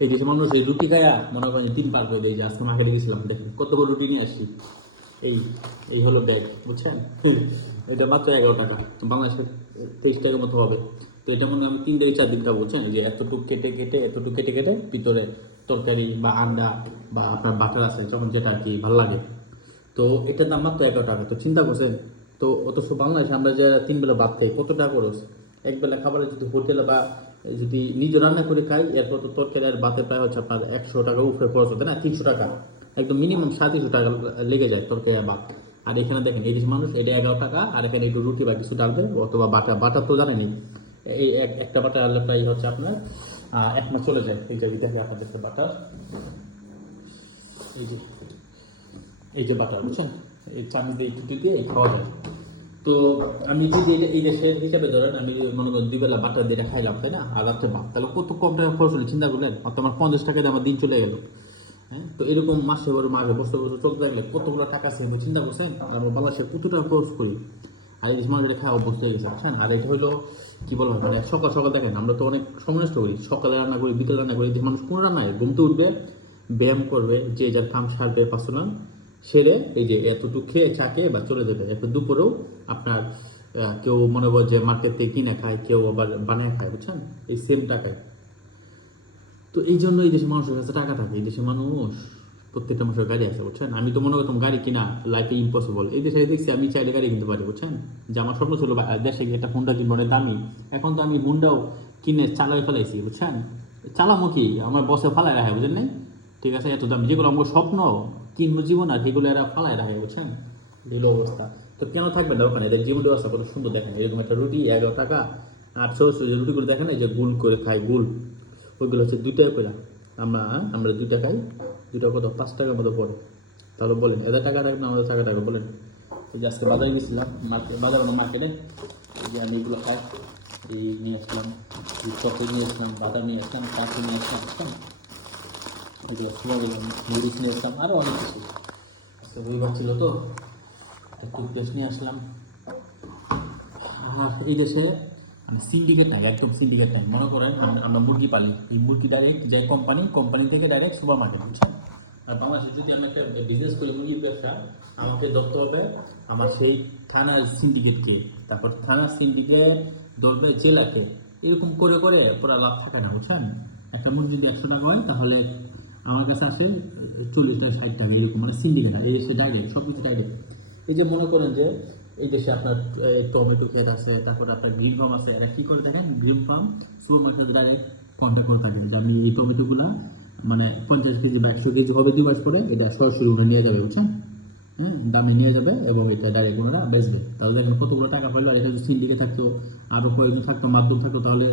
এই দেশে মানুষ এই রুটি খায়া মনে করেন তিন পার করে দিয়ে, যে আজকে মার্কেটে গেছিলাম, দেখুন কত রুটি নিয়ে আসছি। এই এই হলো ব্যাগ, বুঝছেন? এটা মাত্র এগারো টাকা। বাংলাদেশের তেইশ টাকার মতো হবে। তো এটা মনে আমি তিন থেকে চার দিন খাব, বুঝছেন? যে এতটুকু কেটে কেটে, এতটুকু কেটে কেটে ভিতরে তরকারি বা আন্ডা বা আপনার বাটার আছে, যখন যেটা আর কি ভালো লাগে। তো এটার দাম মাত্র এগারো টাকা। তো চিন্তা করছেন? তো অথচ বাংলাদেশে আমরা যে তিন বেলা ভাত খাই, কত টাকা খরচ? এক বেলা খাবারে যদি হোটেলে বা যদি নিজে রান্না করে খাই, এরপর তো তরকারি আর বাতে প্রায় হচ্ছে আপনার একশো টাকা উপরে খরচ হতে না? তিনশো টাকা। একদম মিনিমাম সাড়ে তিনশো টাকা লেগে যায় তরকারি আর ভাত। আর এখানে দেখেন, এই মানুষ, এটা এগারো টাকা, আর এখানে একটু রুটি বা কিছু ডালবে অথবা বাটা বাটা তো জানেনি এই এক, একটা বাটা আনলে প্রায় হচ্ছে আপনার এক মাস চলে যায়। এই যে দেখে আপনাদের বাটার। এই যে এই যে বাটার, বুঝছেন? এই চামচ দিয়ে একটু দিয়ে খাওয়া যায়। তো আমি যদি এটা এই দেশের হিসাবে ধরেন, আমি মনে করেন দুই বেলা বাটার দিয়ে খাইলাম, তাই না? আর রাত্রে ভাত, তাহলে কত কম টাকা খরচ হলো, চিন্তা করলেন? অর্থাৎ আমার পঞ্চাশ টাকা দিয়ে আমার দিন চলে গেল। হ্যাঁ? তো এরকম মাসে বড় মাসে, বছর বছর চলতে থাকলে কতগুলো টাকা সেভ চিন্তা করছেন? আর আমরা বাংলাদেশে কত টাকা খরচ করি? আর এই মানুষ এটা খাওয়া অভ্যস্ত হয়ে গেছে, বুঝছেন? আর এটা হলো, কি বলব মানে সকাল সকাল দেখেন, আমরা তো অনেক সময় নষ্ট করি। সকালে রান্না করি, বিকেলে রান্না করি যে মানুষ কোন রান্নায় ঘুমতে উঠবে, ব্যায়াম করবে, যে যার কাম সারবে, পার্সোনাল। সেরে এই যে এতটুকু খেয়ে চা খেয়ে বা চলে যাবে। এরপর দুপুরেও আপনার কেউ মনে কর যে মার্কেট কিনে খায়, কেউ আবার বানিয়ে খায়, বুঝছেন? এই সেম টাকায় তো এই জন্য এই দেশের মানুষের কাছে টাকা থাকে। এই দেশের মানুষ প্রত্যেকটা মানুষের গাড়ি আছে, বুঝছেন? আমি তো মনে করতাম গাড়ি কিনা লাইফে ইম্পসিবল এই দেশে দেখছি আমি চাইলে গাড়ি কিনতে পারি, বুঝছেন? যে আমার স্বপ্ন ছিল দেশে একটা হুন্ডা কিনবো, অনেক দামি। এখন তো আমি হুন্ডাও কিনে চালাই ফেলাইছি, বুঝছেন? চালামো কি? আমার বসে ফালাই রাখে, বুঝেন নাই? ঠিক আছে এত দামি যেগুলো আমার স্বপ্ন কিনবো জীবন আর সেগুলো এরা ফালাই রাখে, বুঝছেন? এগুলো অবস্থা। তো কেন থাকবে না ওখানে? এদের জীবন ব্যবস্থা কত সুন্দর দেখেন। এরকম একটা রুটি, এগারো টাকা আটশো যে রুটিগুলো দেখেন, এই যে গুল করে খায়, গুল। ওইগুলো হচ্ছে দুই টাকা করে আমরা আমরা দুই দুই টাকা কত? পাঁচ টাকার মতো পড়ে। তাহলে বলেন, এদের টাকা থাকবে না আমাদের টাকা টাকা বলেন। যে আজকে বাজারে গেছিলাম মার্কেট বাজার মার্কেটে যে আমি এগুলো খাই, এই নিয়ে আসলাম কত নিয়ে আসলাম, বাদাম নিয়ে আসলাম কাঁচি নিয়ে আসলাম খুব নিয়ে আসলাম আরও অনেক কিছু। আজকে রবিবার ছিল তো টুথপেস্ট নিয়ে আসলাম। আর এই দেশে সিন্ডিকেট নাই, একদম সিন্ডিকেট নাই। মনে করেন আমরা- মুরগি পালি। এই মুরগি ডাইরেক্ট যাই কোম্পানি কোম্পানি থেকে ডাইরেক্ট সুপার মার্কেট বুঝছেন? আর বাংলাদেশে যদি আমি একটা বিজনেস করি মুরগির ব্যবসা, আমাকে ধরতে হবে আমার সেই থানার সিন্ডিকেটকে তারপর থানার সিন্ডিকেট ধরবে জেলাকে। এরকম করে করে পুরো লাভ থাকে না, বুঝছেন? একটা মুরগি যদি একশো টাকা হয়, তাহলে আমার কাছে আসে চল্লিশ টাকা ষাট টাকা এরকম মানে সিন্ডিকেট এই এসে ডাইরেক্ট সব কিছু ডাইরেক্ট এই যে মনে করেন যে এই দেশে আপনার টমেটো ক্ষেত আছে, তারপর আপনার গ্রিন ফার্ম আছে, এরা কি করে দেখেন? গ্রিন ফার্ম সুপার মার্কেটে ডাইরেক্ট কন্ট্যাক্ট করে থাকেন যে আমি এই টমেটোগুলা মানে পঞ্চাশ কেজি বা একশো কেজি হবে দুই মাস পরে, এটা সরাসরি ওরা নিয়ে যাবে, বুঝছেন? হ্যাঁ দামে নিয়ে যাবে এবং এটা ডাইরেক্ট ওনারা বেচবে। তাহলে দেখেন কতগুলো টাকা পাইলো আর এটা যদি সিন্ডিকে থাকতো আরও প্রয়োজন থাকতো, মাধ্যম থাকতো, তাহলে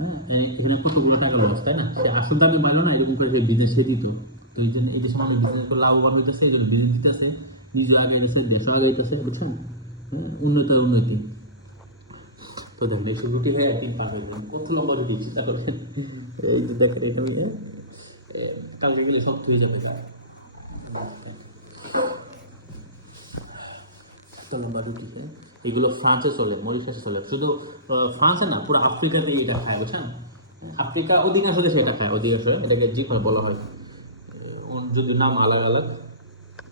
হ্যাঁ এখানে কতগুলো টাকা লস তাই না? সে আসল দামে পাইলো না, এরকম করে বিজনেস সে দিত। তো এই জন্য এই দেশে মানুষ বিজনেস করে লাভবান হইতেছে, এই জন্য বিজনেস দিতেছে নিজে আগে গেছে দেশও আগে হইতেছে বুঝছেন? হ্যাঁ উন্নতি উন্নতি। তো দেখেন, এই রুটি হয়ে একদিন পার হয়ে যাবে কত লম্বা রুটি, চিন্তা করছেন? এই যে দেখেন, এটা কালকে গেলে সব হয়ে যাবে এত লম্বা রুটি হ্যাঁ? এগুলো ফ্রান্সে চলে মরিশাসে চলে। শুধু ফ্রান্সে না, পুরো আফ্রিকাতেই এটা খায়, বুঝছেন? আফ্রিকা অধিকাংশ দেশে এটা খায়, অধিকাংশ, এটাকে জি বলা হয়। যদি নাম আলাদা আলাদা।